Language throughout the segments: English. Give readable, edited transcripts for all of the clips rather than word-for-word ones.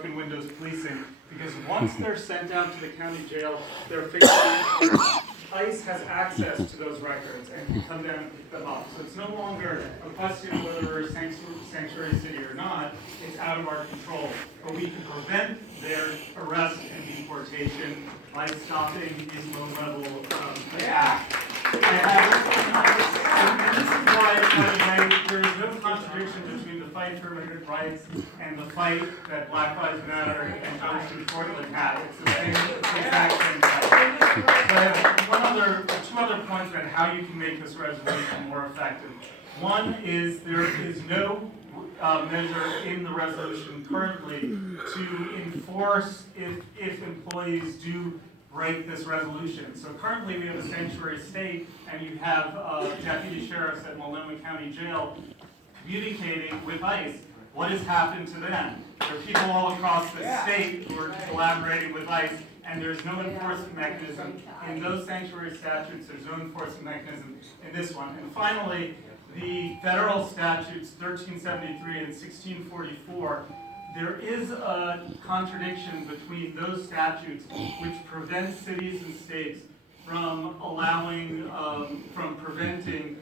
broken windows policing, because once they're sent down to the county jail, they're fixed. ICE has access to those records and can come down and pick them up. So it's no longer a question of whether we're a sanctuary city or not. It's out of our control. But we can prevent their arrest and deportation by stopping these low-level attacks. And this is why, by the way, there is no contradiction between the fight for immigrant rights and the fight that Black Lives Matter and those in Portland had. It's the exact same fight. So I have two other points about how you can make this resolution more effective. One is there is no measure in the resolution currently to enforce if employees do break this resolution. So currently we have a sanctuary state, and you have deputy sheriffs at Multnomah County Jail communicating with ICE. What has happened to them? There are people all across the state who are collaborating with ICE, and there's no enforcement mechanism in those sanctuary statutes. There's no enforcement mechanism in this one. And finally, the federal statutes 1373 and 1644, there is a contradiction between those statutes which prevent cities and states from preventing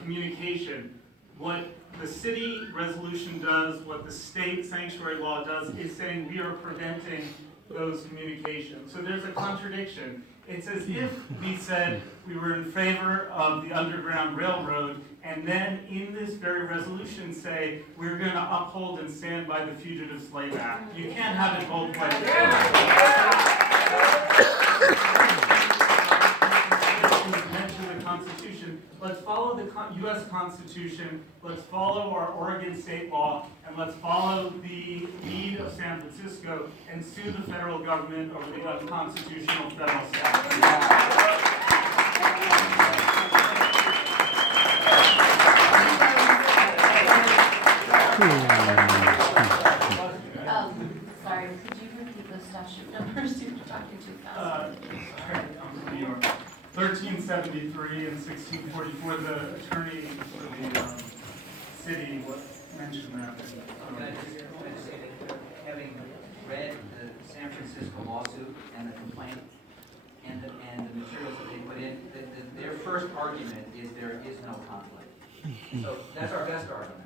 communication. What the city resolution does, what the state sanctuary law does, is saying we are preventing those communications. So there's a contradiction. It's as if we said we were in favor of the Underground Railroad, and then in this very resolution say we're going to uphold and stand by the Fugitive Slave Act. You can't have it both ways. Mention the Constitution. Let's follow the U.S. Constitution. Let's follow our Oregon state law, and let's follow the lead of San Francisco and sue the federal government over the unconstitutional federal statute. Sorry, could you repeat the statute numbers? You're talking too fast. Sorry, I'm from New York. 1373 and 1644, the attorney for the city mentioned that. Can I just say that having read the San Francisco lawsuit and the complaint and the materials that they put in, their first argument is there is no conflict. So that's our best argument,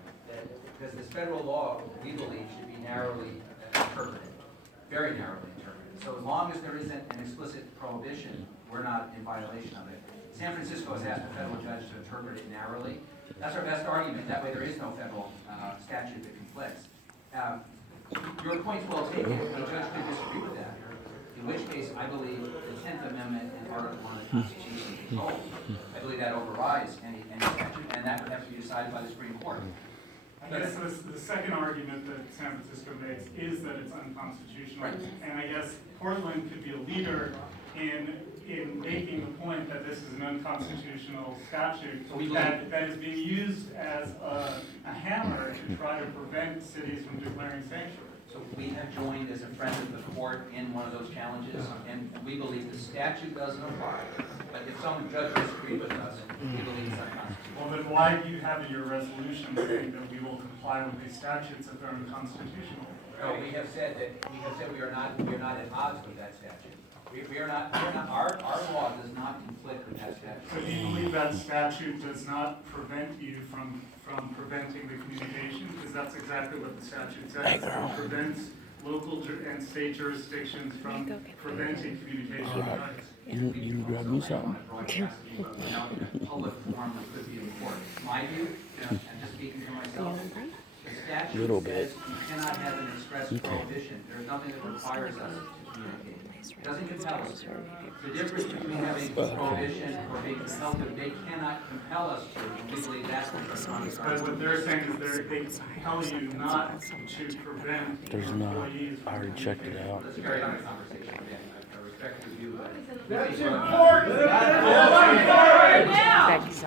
because this federal law, we believe, should be narrowly interpreted, very narrowly interpreted. So as long as there isn't an explicit prohibition, we're not in violation of it. San Francisco has asked the federal judge to interpret it narrowly. That's our best argument. That way there is no federal statute that conflicts. Your point's well taken. The judge could disagree with that. In which case, I believe the 10th Amendment and Article 1 of the Constitution controls. I believe that overrides any statute, and that would have to be decided by the Supreme Court. I guess the second argument that San Francisco makes is that it's unconstitutional. Right. And I guess Portland could be a leader in making the point that this is an unconstitutional statute that is being used as a hammer to try to prevent cities from declaring sanctuary. So we have joined as a friend of the court in one of those challenges, and we believe the statute doesn't apply. But if some judge disagrees with us, we believe it's unconstitutional. Well, then why do you have in your resolution saying that we will comply with these statutes if they're unconstitutional? No, we have said we are not at odds with that statute. Our law does not conflict with that statute. So do you believe that statute does not prevent you from preventing the communication? Because that's exactly what the statute says. It prevents local and state jurisdictions from preventing communication. You grab me something? Public forum could be in court. My view, and just speaking for myself, the statute Little says bit. you cannot have an express prohibition. There's nothing that requires us to communicate. It doesn't compel us to. The difference between having prohibition or being compelled to, they cannot compel us to. And we believe that's what they're trying to But what they're saying is they compel you not to prevent There's not. employees from I already checked it out. Let's carry on the conversation. I respect your view. That's important! That's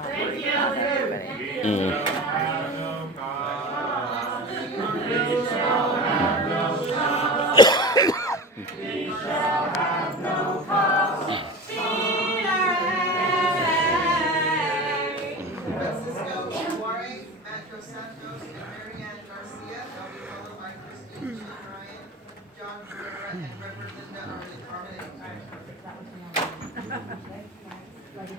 My name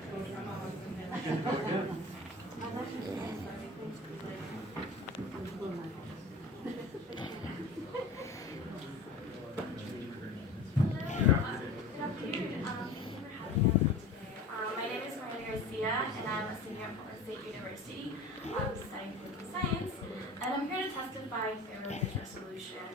is Maria Garcia, and I'm a senior at Florida State University. I'm studying political science, and I'm here to testify in favor of this resolution.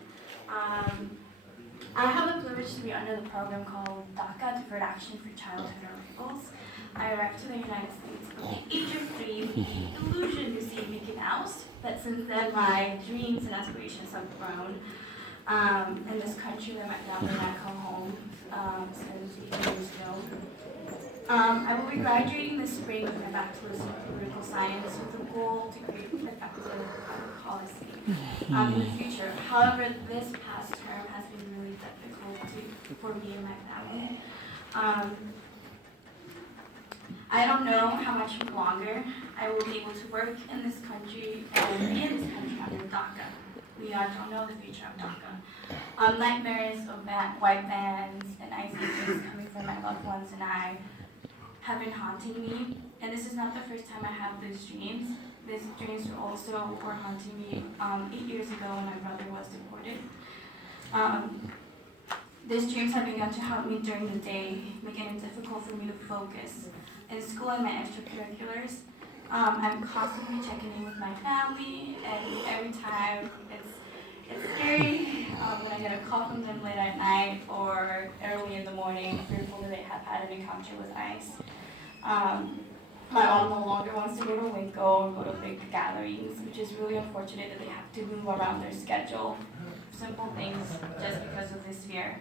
I have the privilege to be under the program called DACA, Deferred Action for Childhood Arrivals. I arrived to the United States at the age of 3 with the illusion to see Mickey Mouse, but since then my dreams and aspirations have grown. In this country where my family and I come home 17 years ago. I will be graduating this spring with my bachelor's in political science with the goal to create effective policy in the future. However, this past term has been really difficult for me and my family. I don't know how much longer I will be able to work in this country and be in this country under DACA. We don't know the future of DACA. Nightmares of white vans and ICE agents coming for my loved ones and I have been haunting me. And this is not the first time I have these dreams. These dreams were haunting me 8 years ago when my brother was deported. These dreams have begun to haunt me during the day, making it difficult for me to focus. In school and my extracurriculars, I'm constantly checking in with my family, and every time it's scary when I get a call from them late at night or early in the morning, fearful that they have had an encounter with ICE. My mom no longer wants to go to Winco or go to big gatherings, which is really unfortunate that they have to move around their schedule. Simple things just because of this fear.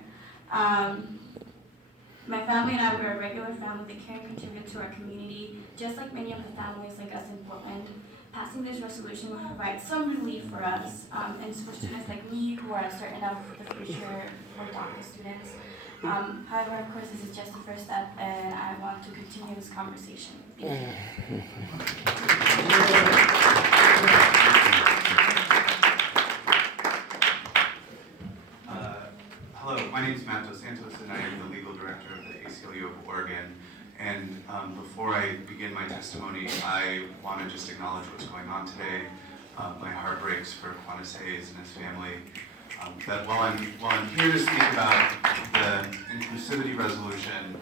My family and I were a regular family that care and contribute to our community, just like many of the families like us in Portland. Passing this resolution will provide some relief for us, and for students like me who are uncertain of the future for DACA students. However, of course, this is just the first step, and I want to continue this conversation. Thank you. Hello, my name is Matt Dos Santos, and I am the legal director of the ACLU of Oregon. And before I begin my testimony, I want to just acknowledge what's going on today. My heart breaks for Quantas Hayes and his family. That while I'm here to speak about the inclusivity resolution,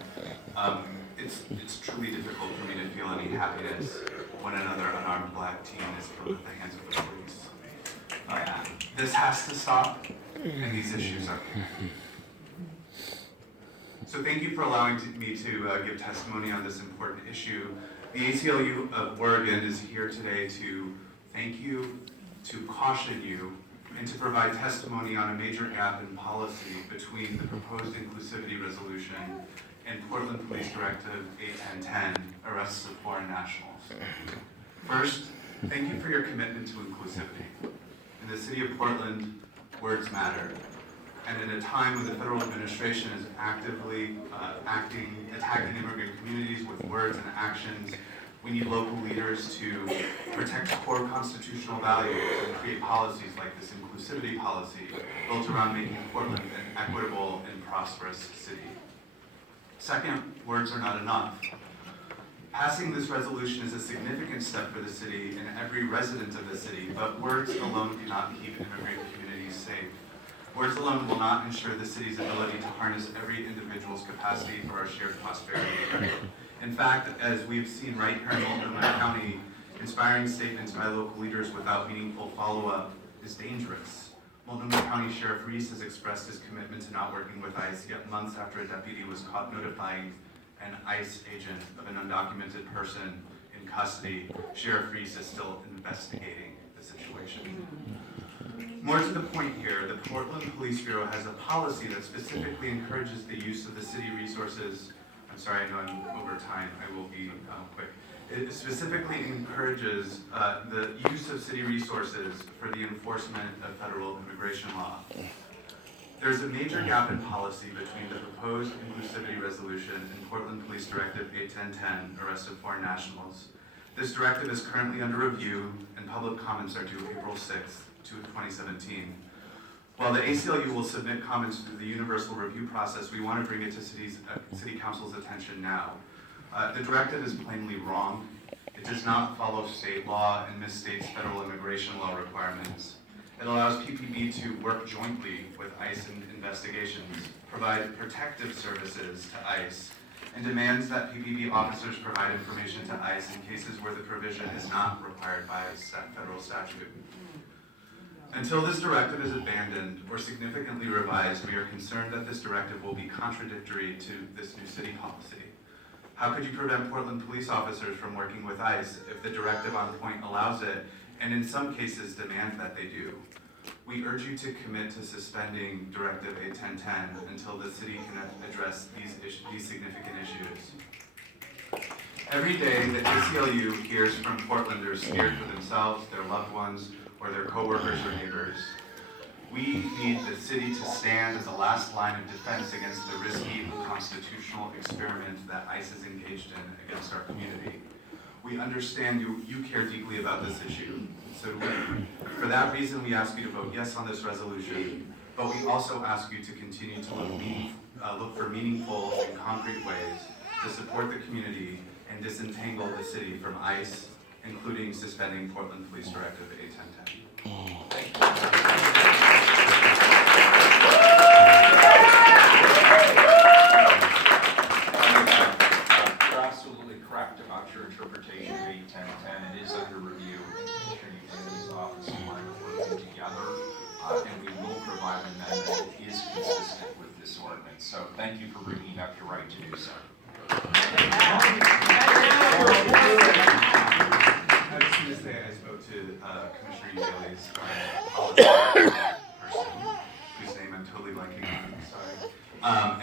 it's truly difficult for me to feel any happiness when another unarmed black teen is put at the hands of the police. This has to stop, and these issues are. So thank you for allowing me to give testimony on this important issue. The ACLU of Oregon is here today to thank you, to caution you, and to provide testimony on a major gap in policy between the proposed inclusivity resolution and Portland Police Directive 81010, arrests of foreign nationals. First, thank you for your commitment to inclusivity. In the city of Portland, words matter. And in a time when the federal administration is actively attacking immigrant communities with words and actions, we need local leaders to protect core constitutional values and create policies like this inclusivity policy built around making Portland an equitable and prosperous city. Second, words are not enough. Passing this resolution is a significant step for the city and every resident of the city, but words alone cannot keep immigrant communities safe. Words alone will not ensure the city's ability to harness every individual's capacity for our shared prosperity. In fact, as we've seen right here in Multnomah County, inspiring statements by local leaders without meaningful follow-up is dangerous. Multnomah County Sheriff Reese has expressed his commitment to not working with ICE, yet months after a deputy was caught notifying an ICE agent of an undocumented person in custody, Sheriff Reese is still investigating the situation. More to the point here, the Portland Police Bureau has a policy that specifically encourages the use of the city resources. I'm sorry, I know I'm over time, I will be quick. It specifically encourages the use of city resources for the enforcement of federal immigration law. There's a major gap in policy between the proposed inclusivity resolution and Portland Police Directive 81010, arrest of foreign nationals. This directive is currently under review, and public comments are due April 6th, 2017. While the ACLU will submit comments through the universal review process, we want to bring it to City Council's attention now. The directive is plainly wrong. It does not follow state law and misstates federal immigration law requirements. It allows PPB to work jointly with ICE in investigations, provide protective services to ICE, and demands that PPB officers provide information to ICE in cases where the provision is not required by federal statute. Until this directive is abandoned or significantly revised, we are concerned that this directive will be contradictory to this new city policy. How could you prevent Portland police officers from working with ICE if the directive on point allows it, and in some cases demands that they do? We urge you to commit to suspending Directive 81010 until the city can address these significant issues. Every day, the ACLU hears from Portlanders scared for themselves, their loved ones, or their coworkers or neighbors. We need the city to stand as a last line of defense against the risky unconstitutional experiment that ICE is engaged in against our community. We understand you care deeply about this issue. So for that reason, we ask you to vote yes on this resolution, but we also ask you to continue to look for meaningful and concrete ways to support the community and disentangle the city from ICE, including suspending Portland Police Directive 81010. You're absolutely correct about your interpretation of 81010. It is under review in the Commissioner Utilities Office and mine are working together, and we will provide an amendment that is consistent with this ordinance. So thank you for bringing up your right to do so. I just want to say I spoke to Commissioner Utilities, policy person, whose name I'm totally blanking on, sorry.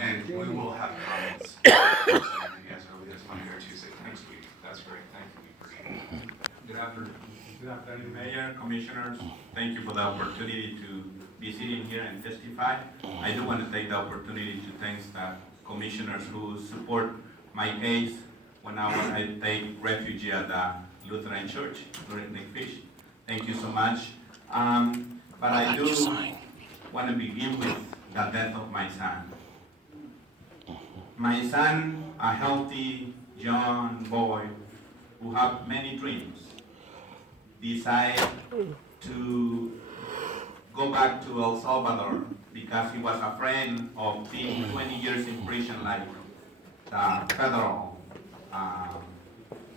And we will have comments as early as Monday or Tuesday next week. That's great. Thank you. We appreciate it. Good afternoon. Good afternoon, Mayor, Commissioners. Thank you for the opportunity to be sitting here and testify. I do want to take the opportunity to thank the commissioners who support my case when I take refuge at the Lutheran Church during the fish. Thank you so much. But I do want to begin with the death of my son. My son, a healthy young boy who have many dreams, decided to go back to El Salvador because he was afraid of being 20 years in prison like the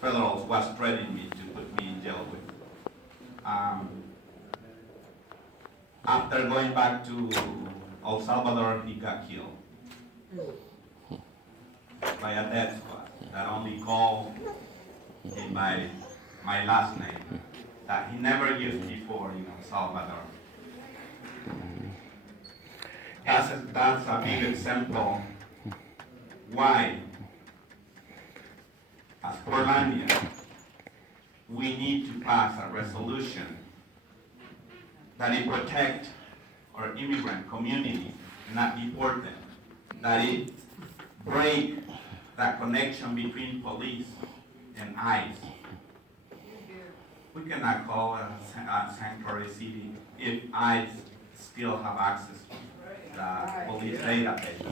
federals was threatening me to put me in jail with. After going back to El Salvador, he got killed by a death squad that only called him by my last name that he never used before in El Salvador. That's a big example why, as Portlandia, we need to pass a resolution that it protect our immigrant community and not deport them, that it break that connection between police and ICE. We cannot call a sanctuary city if ICE still have access to the police database.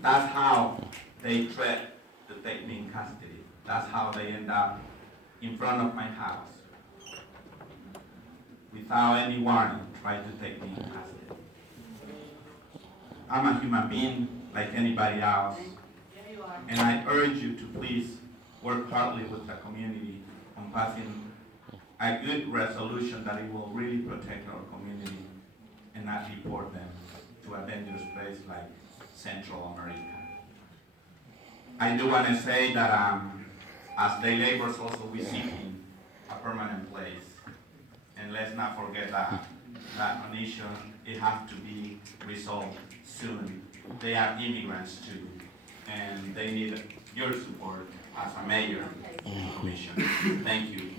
That's how they threat to take me in custody. That's how they end up in front of my house without any warning, try to take me in custody. I'm a human being like anybody else, and I urge you to please work hardly with the community on passing a good resolution that it will really protect our community and not deport them to a dangerous place like Central America. I do want to say that as day laborers also we seeking a permanent place. And let's not forget that an issue, it has to be resolved soon. They are immigrants too, and they need your support as a mayor and commissioner. Thank you.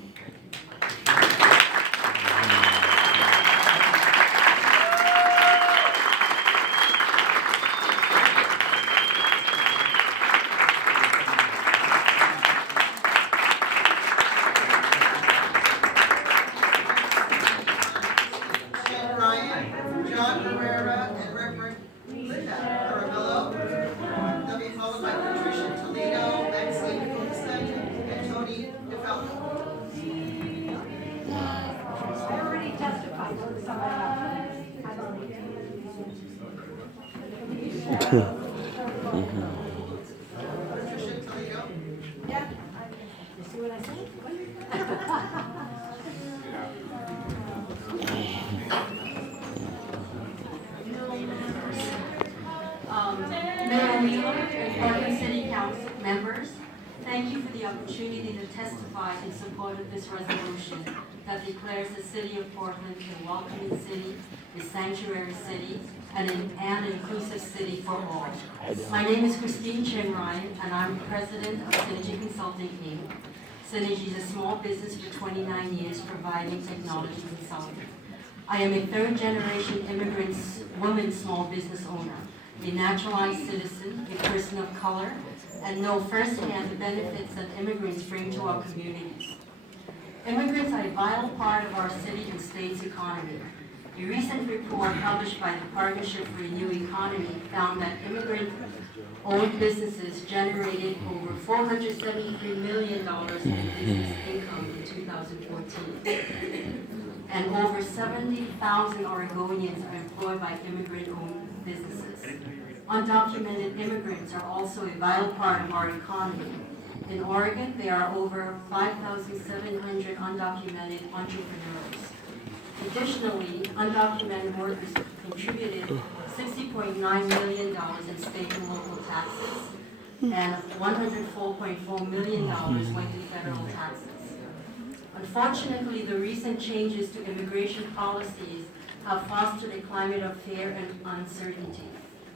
They'll be followed by Patricia Toledo, Maxine Mayor Wheeler and Portland City Council members, thank you for the opportunity to testify in support of this resolution that declares the city of Portland a welcoming city, a sanctuary city, and an inclusive city for all. My name is Christine Chen Ryan, and I'm president of Synergy Consulting Inc. Synergy is a small business for 29 years providing technology consulting. I am a third-generation immigrant woman small business owner, a naturalized citizen, a person of color, and know firsthand the benefits that immigrants bring to our communities. Immigrants are a vital part of our city and state's economy. A recent report published by the Partnership for a New Economy found that immigrant-owned businesses generated over $473 million in business income in 2014. And over 70,000 Oregonians are employed by immigrant-owned businesses. Undocumented immigrants are also a vital part of our economy. In Oregon, there are over 5,700 undocumented entrepreneurs. Additionally, undocumented workers contributed $60.9 million in state and local taxes, and $104.4 million went to federal taxes. Unfortunately, the recent changes to immigration policies have fostered a climate of fear and uncertainty,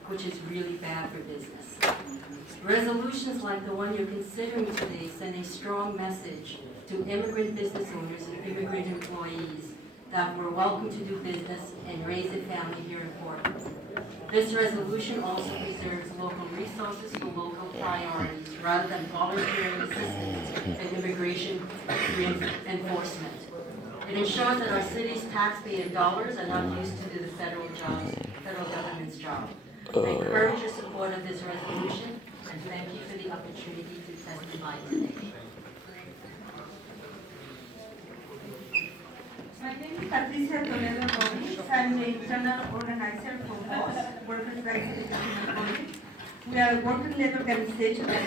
which is really bad for business. Resolutions like the one you're considering today send a strong message to immigrant business owners and immigrant employees that we're welcome to do business and raise a family here in Portland. This resolution also preserves local resources for local priorities rather than volunteering assistance in immigration enforcement. It ensures that our city's taxpayer dollars are not used to do the federal government's job. I encourage your support of this resolution and thank you for the opportunity to testify today. My name is Patricia Toledo Robbins. I'm the internal organizer for WOS, Workers' Rights Education College. We are a worker-led organization that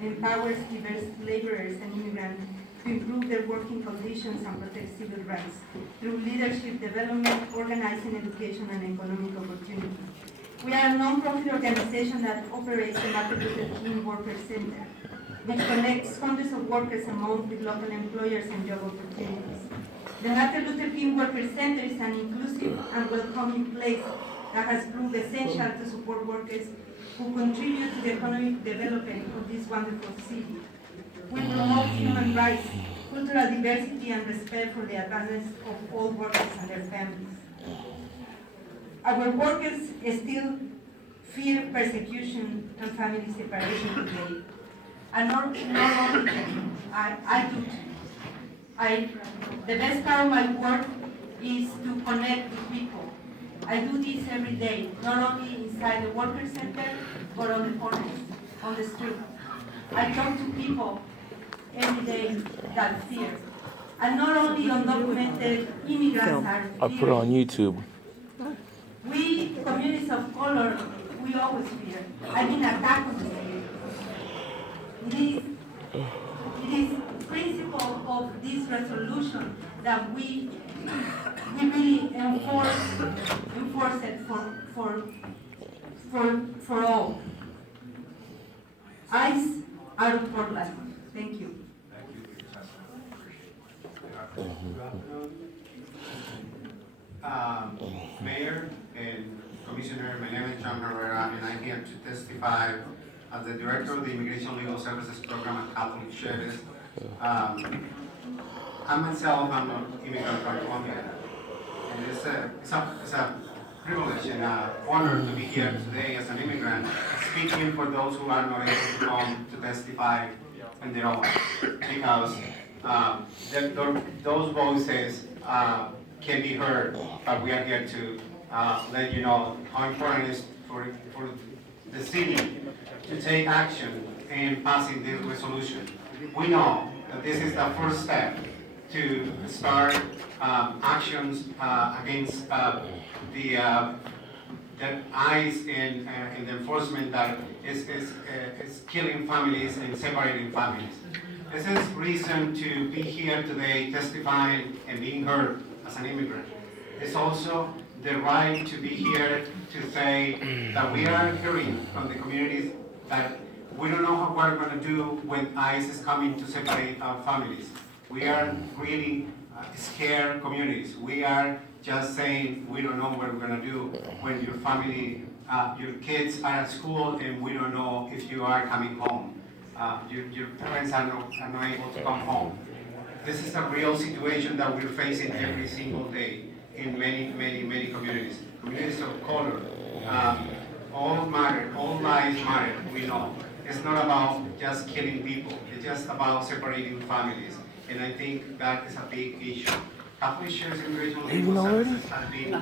empowers diverse laborers and immigrants to improve their working conditions and protect civil rights through leadership development, organizing, education, and economic opportunity. We are a non-profit organization that operates the Martin Luther King Worker Center, which connects hundreds of workers a month with local employers and job opportunities. The Martin Luther King Worker Center is an inclusive and welcoming place that has proved essential to support workers who contribute to the economic development of this wonderful city. We promote human rights, cultural diversity, and respect for the advantage of all workers and their families. Our workers still fear persecution and family separation today. And not only them, I do too. The best part of my work is to connect with people. I do this every day, not only inside the worker center, but on the corners, on the street. I talk to people every day that fear. And not only undocumented immigrants are I put it on YouTube. We, communities of color, we always fear. I've been attacked on the street. It is principle of this resolution that we really enforce it for all. Eyes out of Portland. Thank you. Mayor and Commissioner, my name is John Herrera, and I'm here to testify as the Director of the Immigration Legal Services Program at Catholic Churches. I myself, I'm an immigrant from Colombia, and it's a privilege and an honor to be here today as an immigrant, speaking for those who are not able to come to testify in their own, because those voices can be heard, but we are here to let you know how important it is for the city to take action in passing this resolution. We know that this is the first step to start actions against the the ICE and the enforcement that is killing families and separating families. This is reason to be here today testifying and being heard as an immigrant. It's also the right to be here to say that we are hearing from the communities that we don't know what we're going to do when ICE is coming to separate our families. We are really scared communities. We are just saying we don't know what we're going to do when your family, your kids are at school and we don't know if you are coming home. Your parents are not able to come home. This is a real situation that we're facing every single day in many communities. Communities of color, all matter, all lives matter, we know. It's not about just killing people, it's just about separating families. And I think that is a big issue. Catholic Church and Regional Legal Services has been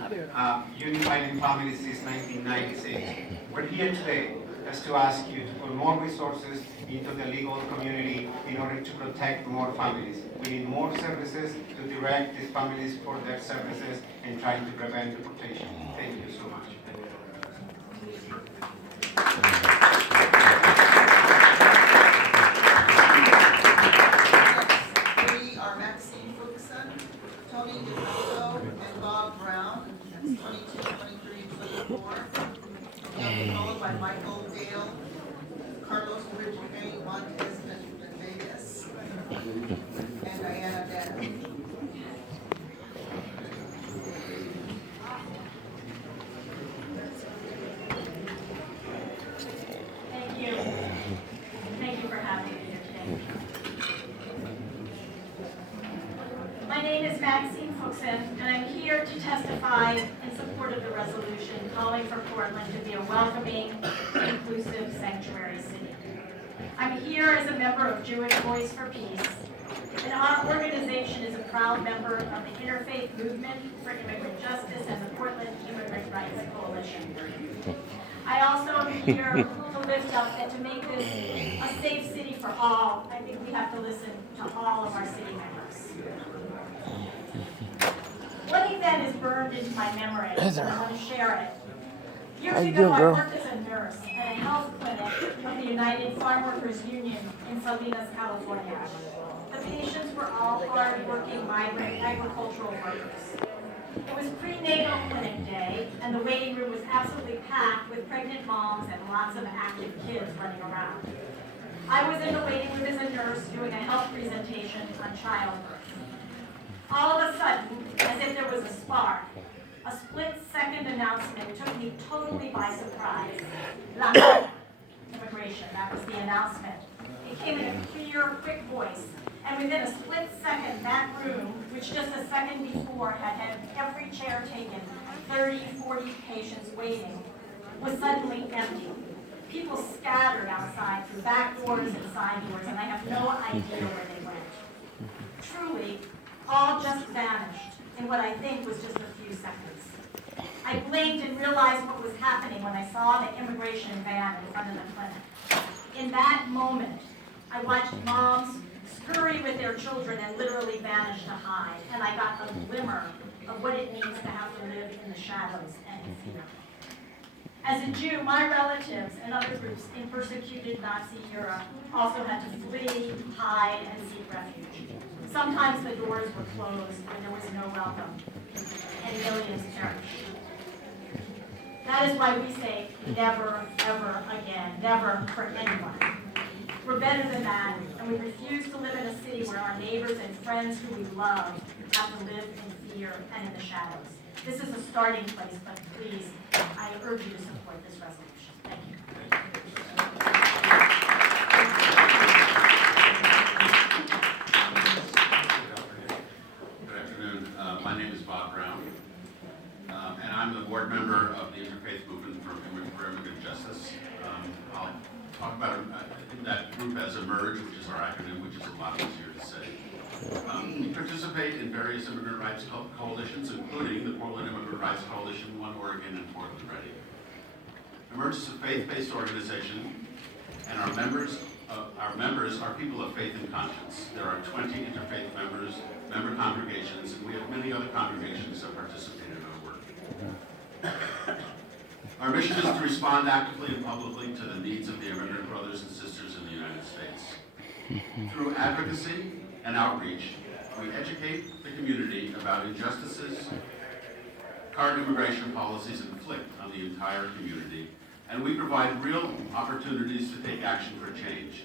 unifying families since 1996. We're here today just to ask you to put more resources into the legal community in order to protect more families. We need more services to direct these families for their services and trying to prevent deportation. Thank you so much. We are Maxine Fuchsen, Tony DeVito, and Bob Brown. That's 22, 23, 24. And followed by Michael Dale, Carlos Ridgway, Montez Vegas, and Diana Denham. Thank you. Thank you for having me here today. My name is Maxine Fuchsen, and I'm here to testify in support of the resolution calling for Portland to be a welcoming, inclusive sanctuary city. I'm here as a member of Jewish Voice for Peace, and our organization is a proud member of the Interfaith Movement for Immigrant Justice and the Portland Immigrant Rights Coalition. I also am here to lift up and to make this a safe city for all. I think we have to listen to all of our city members. One event is burned into my memory, and I want to share it. Years ago, I worked as a nurse at a health clinic of the United Farm Workers Union in Salinas, California. The patients were all hard-working migrant agricultural workers. It was prenatal clinic day, and the waiting room was absolutely packed with pregnant moms and lots of active kids running around. I was in the waiting room as a nurse doing a health presentation on childbirth. All of a sudden, as if there was a spark, a split-second announcement took me totally by surprise. Immigration, that was the announcement. It came in a clear, quick voice. And within a split second, that room, which just a second before had every chair taken, 30, 40 patients waiting, was suddenly empty. People scattered outside through back doors and side doors, and I have no idea where they went. Truly, all just vanished in what I think was just a few seconds. I blinked and realized what was happening when I saw the immigration van in front of the clinic. In that moment, I watched moms scurry with their children and literally vanish to hide, and I got a glimmer of what it means to have to live in the shadows and in fear. As a Jew, my relatives and other groups in persecuted Nazi Europe also had to flee, hide, and seek refuge. Sometimes the doors were closed and there was no welcome, and millions perished. That is why we say never, ever again, never for anyone. We're better than that, and we refuse to live in a city where our neighbors and friends who we love have to live in fear and in the shadows. This is a starting place, but please, I urge you to support this resolution. Thank you. Good afternoon. My name is Bob Brown, and I'm the board member of the Interfaith Movement for Immigrant Justice. I'll talk about that group as Emerge, which is our acronym, which is a lot easier to say. We participate in various immigrant rights coalitions, including the Portland Immigrant Rights Coalition, One Oregon, and Portland Ready. Emerge is a faith-based organization, and our members are people of faith and conscience. There are 20 interfaith member congregations, and we have many other congregations that participate in our work. Our mission is to respond actively and publicly to the needs of the immigrant brothers and sisters in the United States. Through advocacy and outreach, we educate the community about injustices current immigration policies inflict on the entire community, and we provide real opportunities to take action for change.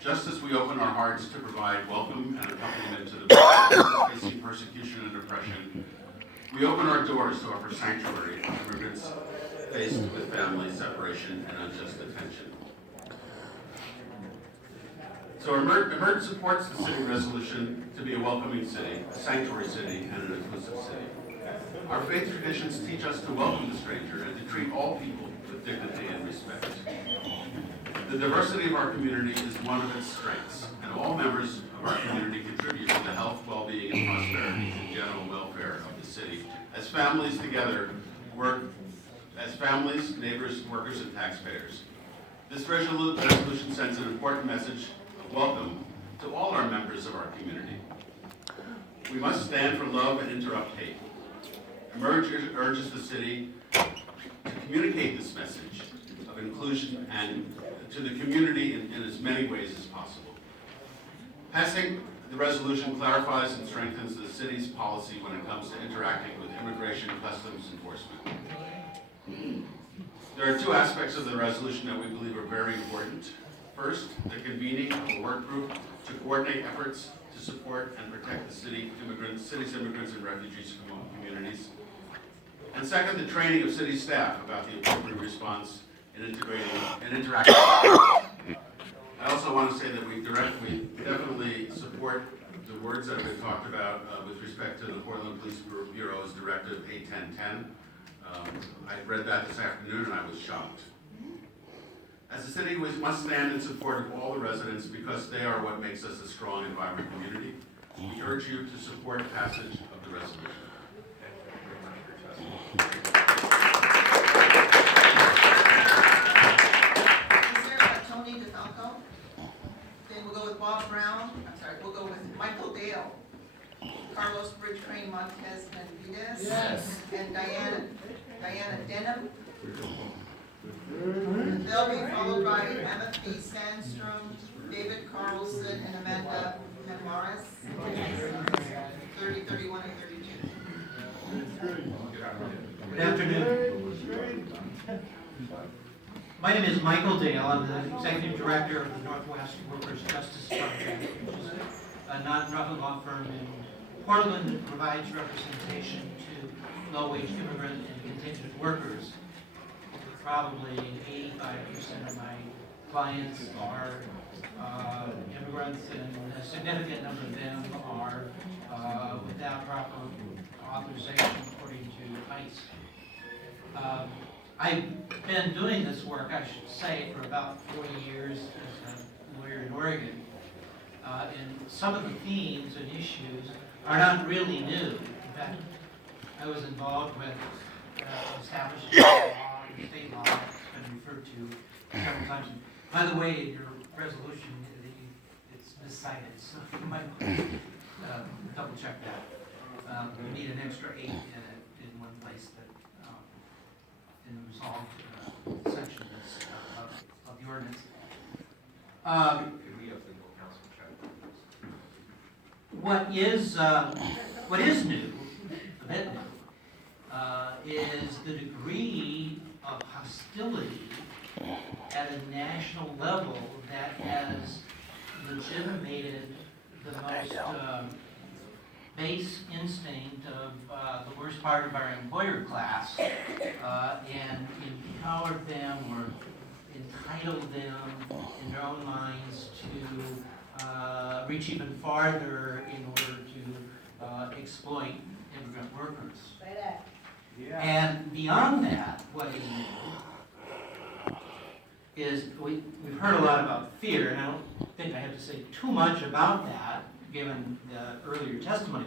Just as we open our hearts to provide welcome and accompaniment to the people facing persecution and oppression, we open our doors to offer sanctuary to immigrants faced with family separation and unjust detention. So Emerge supports the city resolution to be a welcoming city, a sanctuary city, and an inclusive city. Our faith traditions teach us to welcome the stranger and to treat all people with dignity and respect. The diversity of our community is one of its strengths, and all members of our community contribute to the health, well-being, and prosperity and general welfare of the city as families together work as families, neighbors, workers, and taxpayers. This resolution sends an important message of welcome to all our members of our community. We must stand for love and interrupt hate. Emerge urges the city to communicate this message of inclusion and to the community in as many ways as possible. Passing the resolution clarifies and strengthens the city's policy when it comes to interacting with immigration customs enforcement. There are two aspects of the resolution that we believe are very important. First, the convening of a work group to coordinate efforts to support and protect the city's immigrants and refugees communities. And second, the training of city staff about the appropriate response in integrating and interacting. I also want to say that we definitely support the words that have been talked about with respect to the Portland Police Bureau's Directive 81010. I read that this afternoon and I was shocked. As a city, we must stand in support of all the residents because they are what makes us a strong and vibrant community. We urge you to support passage of the resolution. Tony DeFalco. Then we'll go with Bob Brown. We'll go with Michael Dale, Carlos Bridge Crane Montez Benavides, yes, and Diana Denham. They'll be followed by Emma P. Sandstrom, David Carlson, and Amanda Morris. 30, 31, and 32. Good afternoon. My name is Michael Dale. I'm the Executive Director of the Northwest Workers Justice Project, which is a nonprofit law firm in Portland that provides representation to low-wage immigrant and contingent workers. Probably 85% of my clients are immigrants, and a significant number of them are without proper authorization according to ICE. I've been doing this work, I should say, for about 40 years as a lawyer in Oregon. And some of the themes and issues are not really new. In fact, I was involved with establishing law, state law, that's been referred to several times. By the way, in your resolution, it's miscited, so you might double check that. You need an extra 8 in one place that in the resolved section of the ordinance. What is new, a bit new, is the degree of hostility at a national level that has legitimated the most base instinct of the worst part of our employer class and empowered them or entitled them in their own minds to reach even farther in order to exploit immigrant workers. And beyond that, what is new is we've heard a lot about fear, and I don't think I have to say too much about that given the earlier testimony,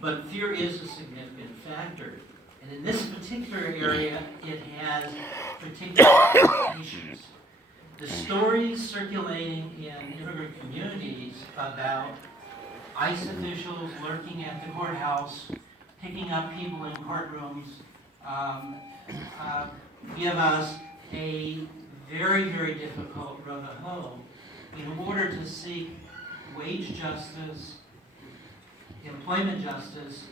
but fear is a significant factor. And in this particular area, it has particular implications. The stories circulating in immigrant communities about ICE officials lurking at the courthouse, picking up people in courtrooms, give us a very, very difficult road to hoe in order to seek wage justice, employment justice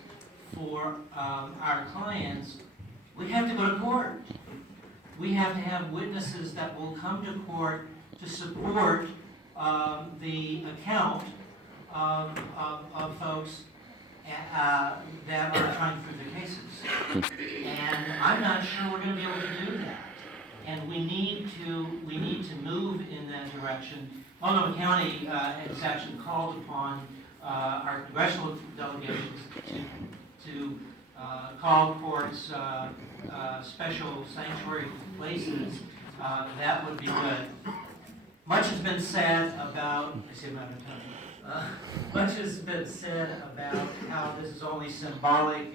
for our clients. We have to go to court. We have to have witnesses that will come to court to support the account of folks that are trying to prove their cases. And I'm not sure we're going to be able to do that. And we need to move in that direction. Multnomah County has actually called upon our congressional delegations to call courts special sanctuary places. That would be good. Much has been said about, I see I'm out of time. Much has been said about how this is only symbolic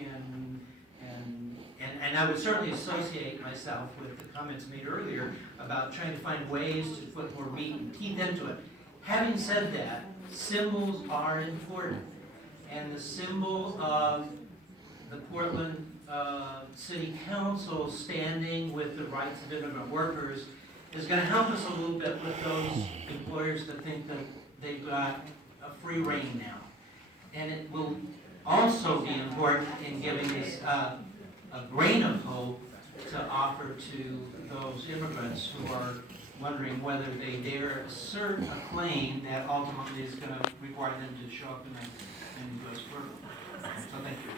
and I would certainly associate myself with the comments made earlier about trying to find ways to put more meat and teeth into it. Having said that, symbols are important. And the symbol of the Portland City Council standing with the rights of immigrant workers is going to help us a little bit with those employers that think that they've got a free rein now. And it will also be important in giving us a grain of hope to offer to those immigrants who are wondering whether they dare assert a claim that ultimately is going to require them to show up and do us work. So thank you.